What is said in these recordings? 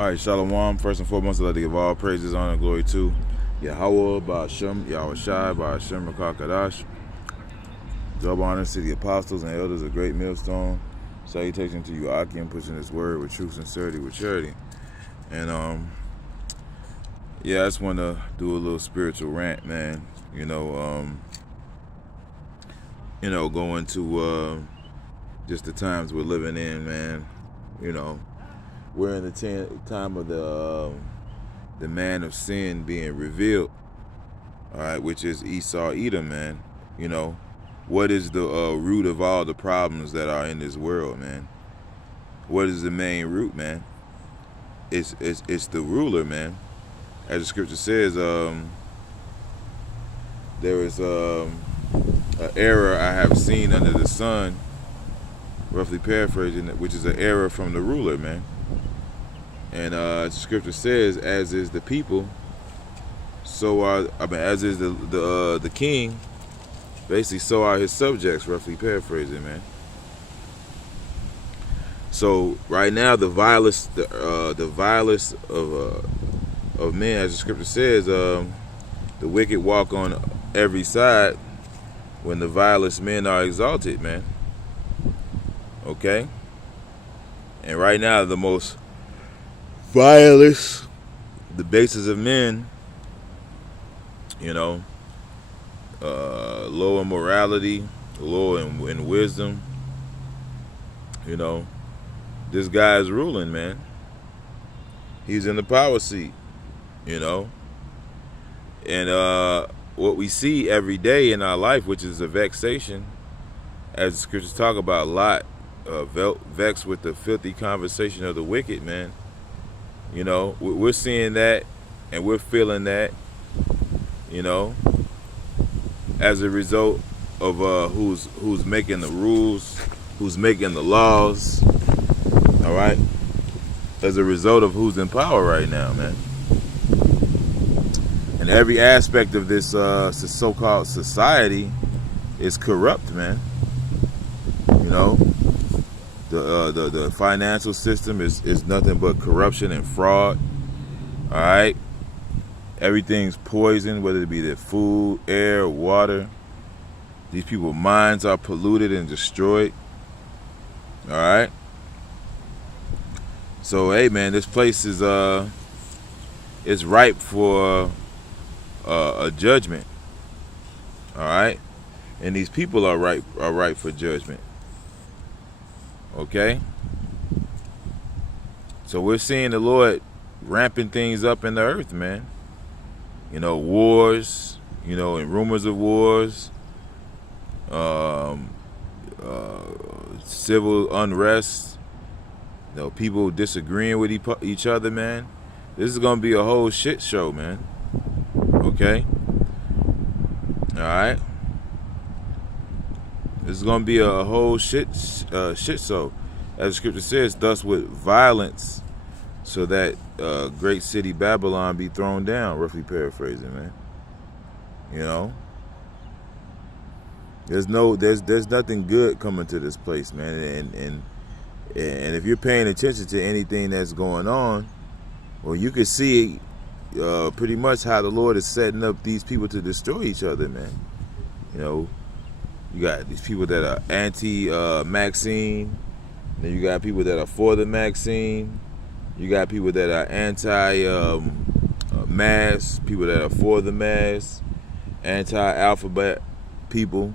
All right, Shalom. First and foremost, I'd like to give all praises, honor, and glory to Yahweh, Ba'ashem, Yahweh Shai, Ba'ashem, Rakakadash. Double honor to the apostles and elders of Great Millstone. Salutation to you, Akim, pushing this word with true sincerity, with charity. And, I just want to do a little spiritual rant, man. Going to just the times we're living in, man. We're in the time of the man of sin being revealed, all right, which is Esau, Edom, man. What is the root of all the problems that are in this world, man? What is the main root, man? It's the ruler, man. As the scripture says, there is an error I have seen under the sun, roughly paraphrasing it, which is an error from the ruler, man. And the scripture says, as is the people, as is the king, basically so are his subjects, roughly paraphrasing, man. So right now the vilest of men, as the scripture says, the wicked walk on every side when the vilest men are exalted, man. Okay? And right now the most vilest, the basis of men, low in morality, low in wisdom, this guy is ruling, man. He's in the power seat, and what we see every day in our life, which is a vexation, as the scriptures talk about a lot, vexed with the filthy conversation of the wicked, man. We're seeing that and we're feeling that, as a result of who's making the rules, who's making the laws, all right, as a result of who's in power right now, man. And every aspect of this so-called society is corrupt, man. The financial system is nothing but corruption and fraud. All right, everything's poison, whether it be their food, air, water. These people's minds are polluted and destroyed. All right. So hey, man, this place is it's ripe for a judgment. All right, and these people are ripe for judgment. Okay, so we're seeing the Lord ramping things up in the earth, man. Wars, and rumors of wars, civil unrest, people disagreeing with each other, man. This is gonna be a whole shit show, man. Okay, all right. This is going to be a whole shit show. As the scripture says, thus with violence, so that great city Babylon be thrown down, roughly paraphrasing, man. There's nothing good coming to this place, man. And if you're paying attention to anything that's going on, well, you can see pretty much how the Lord is setting up these people to destroy each other, man. You got these people that are anti-vaccine. Then you got people that are for the vaccine. You got people that are anti-mask, people that are for the mask, anti-alphabet people,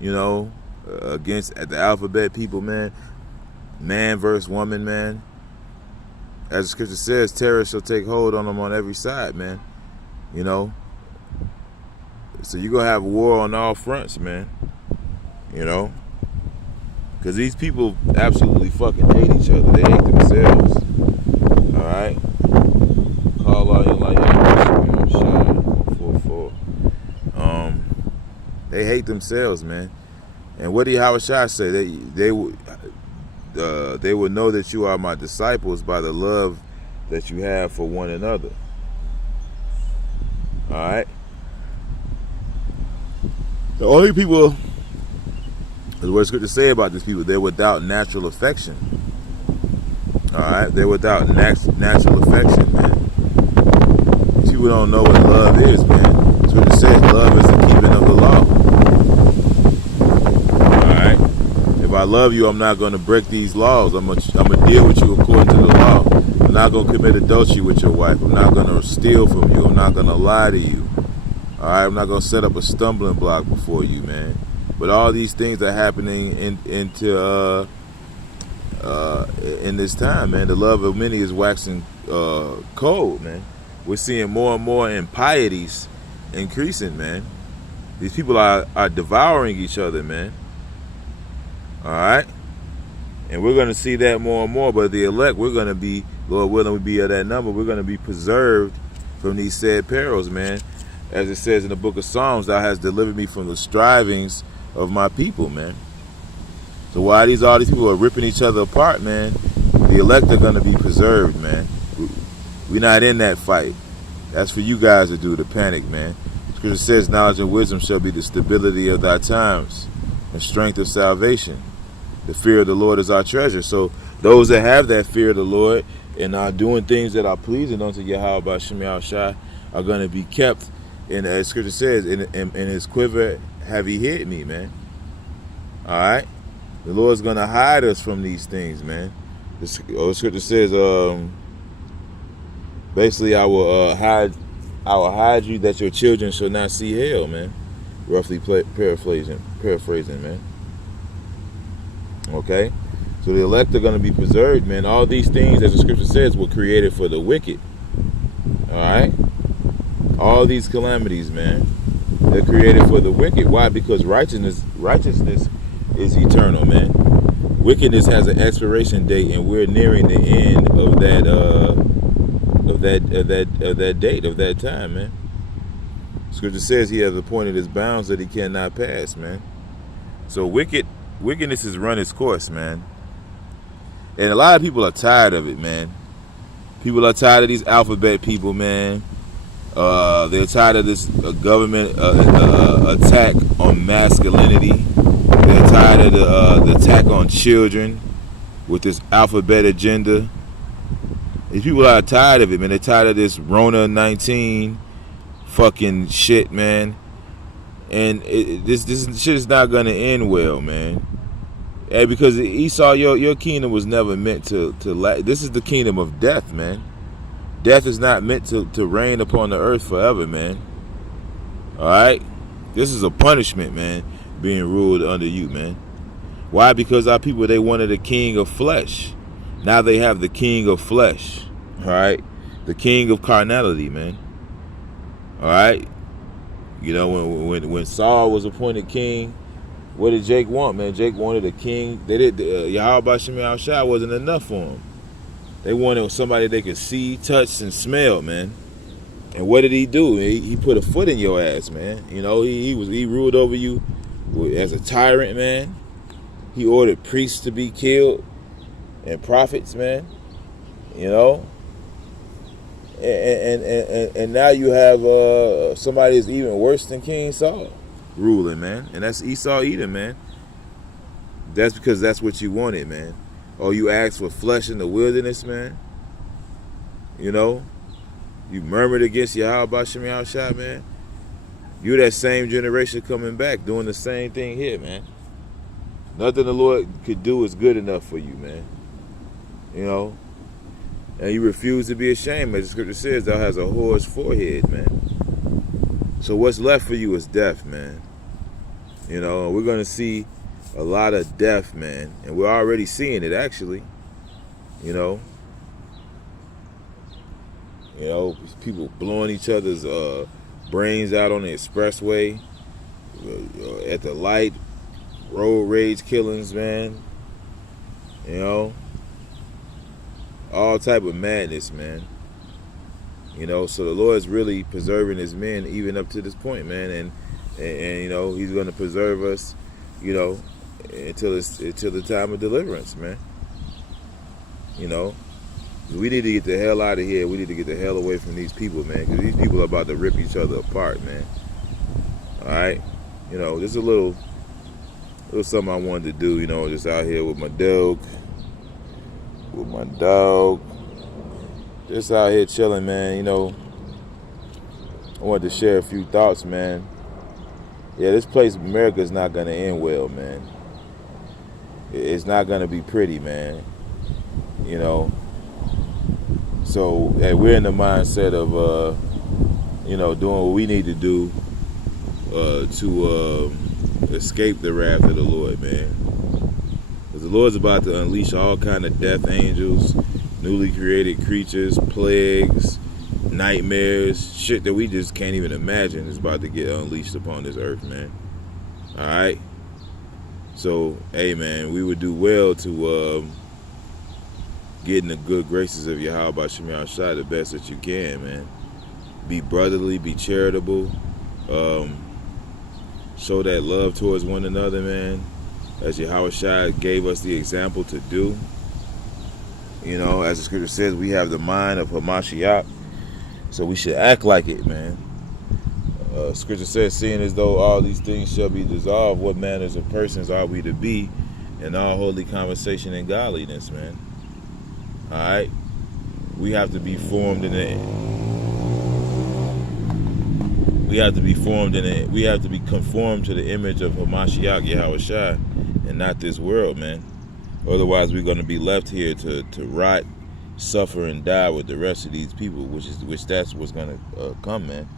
against the alphabet people, man. Man versus woman, man. As the scripture says, terror shall take hold on them on every side, man. So you're going to have war on all fronts, man. Because these people absolutely fucking hate each other. They hate themselves. All right? Call all your light, shine, 144. They hate themselves, man. And what did Yahushua say? They will know that you are my disciples by the love that you have for one another. All right? The only people, is what scripture say about these people, they're without natural affection. All right, they're without natural affection, man. These people don't know what love is, man. That's what it says. Love is the keeping of the law. All right. If I love you, I'm not going to break these laws. I'm gonna deal with you according to the law. I'm not going to commit adultery with your wife. I'm not going to steal from you. I'm not going to lie to you. All right. I'm not going to set up a stumbling block before you, man. But all these things are happening in this time, man. The love of many is waxing cold, man. We're seeing more and more impieties increasing, man. These people are devouring each other, man. All right? And we're going to see that more and more. But the elect, we're going to be, Lord willing, we be at that number. We're going to be preserved from these said perils, man. As it says in the book of Psalms, thou hast delivered me from the strivings of my people, man. So while all these people are ripping each other apart, man, the elect are going to be preserved, man. We're not in that fight. That's for you guys to do, the panic, man. Scripture says, knowledge and wisdom shall be the stability of thy times and strength of salvation. The fear of the Lord is our treasure. So those that have that fear of the Lord and are doing things that are pleasing unto Yahweh B'Shem Yahushua are going to be kept, in, as Scripture says, in his quiver have he hid me, man. All right? The Lord's going to hide us from these things, man. The Scripture says, basically, I will hide you that your children shall not see hell, man. Roughly paraphrasing, man. Okay? So the elect are going to be preserved, man. All these things, as the Scripture says, were created for the wicked. All right? All these calamities, man, they're created for the wicked. Why? Because righteousness is eternal, man. Wickedness has an expiration date, and we're nearing the end of that time, man. Scripture says he has appointed his bounds that he cannot pass, man. So wickedness has run its course, man. And a lot of people are tired of it, man. People are tired of these alphabet people, man. They're tired of this government attack on masculinity. They're tired of the attack on children with this alphabet agenda. These people are tired of it, man. They're tired of this Rona 19 fucking shit, man. And this shit is not gonna end well, man. And because Esau, your kingdom was never meant to last. This is the kingdom of death, man. Death is not meant to reign upon the earth forever, man. All right? This is a punishment, man, being ruled under you, man. Why? Because our people, they wanted a king of flesh. Now they have the king of flesh. All right? The king of carnality, man. All right? You know, when Saul was appointed king, what did Jake want, man? Jake wanted a king. Yahweh B'Shem Yahushua wasn't enough for him. They wanted somebody they could see, touch, and smell, man. And what did he do? He put a foot in your ass, man. You know, he ruled over you as a tyrant, man. He ordered priests to be killed and prophets, man. You know, and now you have somebody that's even worse than King Saul ruling, man. And that's Esau Edom, man. That's because that's what you wanted, man. Oh, you asked for flesh in the wilderness, man. You know, you murmured against Yahweh B'Shem Yahushua, man. You're that same generation coming back doing the same thing here, man. Nothing the Lord could do is good enough for you, man. You know, and you refuse to be ashamed, as the Scripture says, thou has a whore's forehead, man. So what's left for you is death, man. You know, we're going to see a lot of death, man. And we're already seeing it, actually. You know, people blowing each other's brains out on the expressway, at the light, road rage killings, man. You know, all type of madness, man. You know, so the Lord is really preserving his men even up to this point, man. And you know, he's going to preserve us, you know, until the time of deliverance, man. You know, we need to get the hell out of here. We need to get the hell away from these people, man, because these people are about to rip each other apart, man. All right, you know, just a little something I wanted to do, you know, just out here with my dog, with my dog. Just out here chilling, man. I wanted to share a few thoughts, man. Yeah, this place, America, is not gonna end well, man. It's not gonna be pretty, man. You know. So we're in the mindset of, doing what we need to do to escape the wrath of the Lord, man. Because the Lord's about to unleash all kind of death angels, newly created creatures, plagues, nightmares, shit that we just can't even imagine is about to get unleashed upon this earth, man. All right. So, hey, man, we would do well to get in the good graces of Yahweh Shemir Shai the best that you can, man. Be brotherly, be charitable, show that love towards one another, man, as Yahweh Shai gave us the example to do. As the scripture says, we have the mind of Hamashiach, so we should act like it, man. Scripture says, seeing as though all these things shall be dissolved, what manners of persons are we to be in all holy conversation and godliness, man? All right, we have to be formed in it. We have to be formed in it. We have to be conformed to the image of Hamashiach Yahweh Shai, and not this world, man. Otherwise, we're going to be left here to rot, suffer, and die with the rest of these people, which that's what's going to come, man.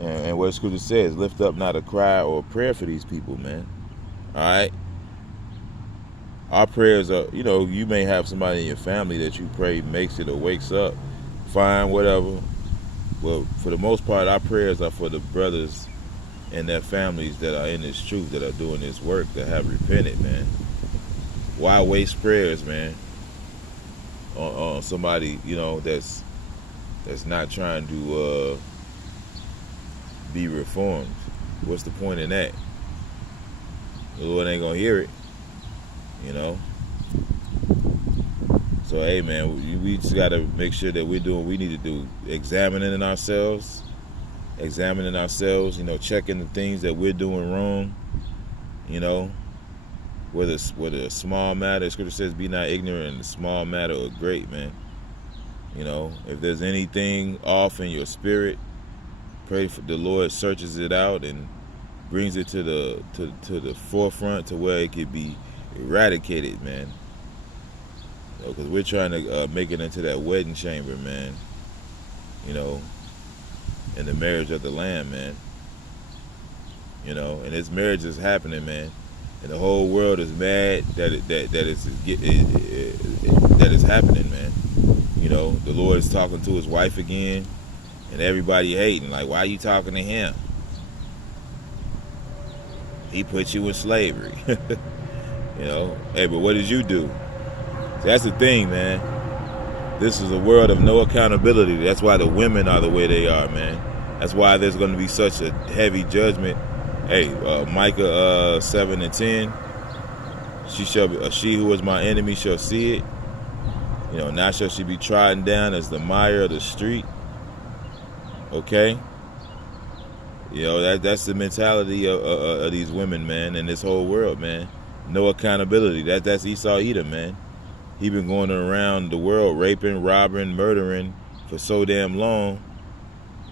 And what the scripture says, lift up not a cry or a prayer for these people, man. All right. Our prayers are, you may have somebody in your family that you pray makes it or wakes up, fine, whatever. Well, for the most part, our prayers are for the brothers and their families that are in this truth, that are doing this work, that have repented, man. Why waste prayers, man, on somebody, that's not trying to be reformed? What's the point in that? The Lord ain't gonna hear it, So, hey, man, we just got to make sure that we're doing what we need to do. Examining ourselves, checking the things that we're doing wrong, whether a small matter. Scripture says, be not ignorant in the small matter or great, man. If there's anything off in your spirit, pray for the Lord searches it out and brings it to the forefront to where it could be eradicated, man. Because we're trying to make it into that wedding chamber, man. In the marriage of the Lamb, man. And this marriage is happening, man. And the whole world is mad that it's happening, man. The Lord is talking to his wife again, and everybody hating. Like, why are you talking to him? He put you in slavery. Hey, but what did you do? That's the thing, man. This is a world of no accountability. That's why the women are the way they are, man. That's why there's going to be such a heavy judgment. Hey, Micah 7:10. She who is my enemy shall see it. Now shall she be trodden down as the mire of the street. Okay. That's the mentality of these women, man, and this whole world, man. No accountability. That's Esau Edom, man. He been going around the world raping, robbing, murdering for so damn long.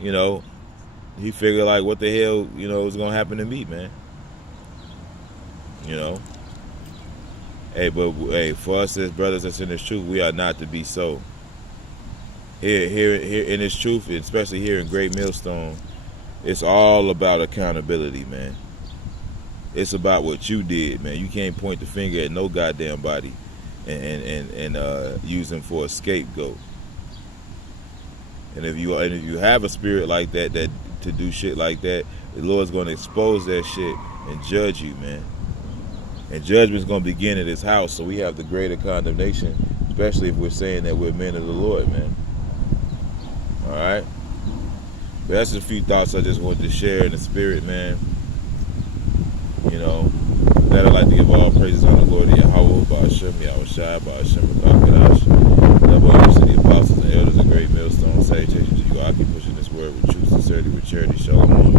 He figured, like, what the hell, is going to happen to me, man. Hey, but for us as brothers that's in this truth, we are not to be so. Here in this truth, especially here in Great Millstone, it's all about accountability, man. It's about what you did, man. You can't point the finger at no goddamn body and use them for a scapegoat. And if you have a spirit like that to do shit like that, the Lord's going to expose that shit and judge you, man. And judgment's going to begin at his house, so we have the greater condemnation, especially if we're saying that we're men of the Lord, man. All right? But that's just a few thoughts I just wanted to share in the spirit, man. That I'd like to give all praises on the Lord of Yahweh, Ba'ashem, Yahweh Shai, Ba'ashem, Ba'akadash. Double honors to the apostles and elders of Great Millstone. Salutations to you. I keep pushing this word with truth, sincerity, with charity. Shalom.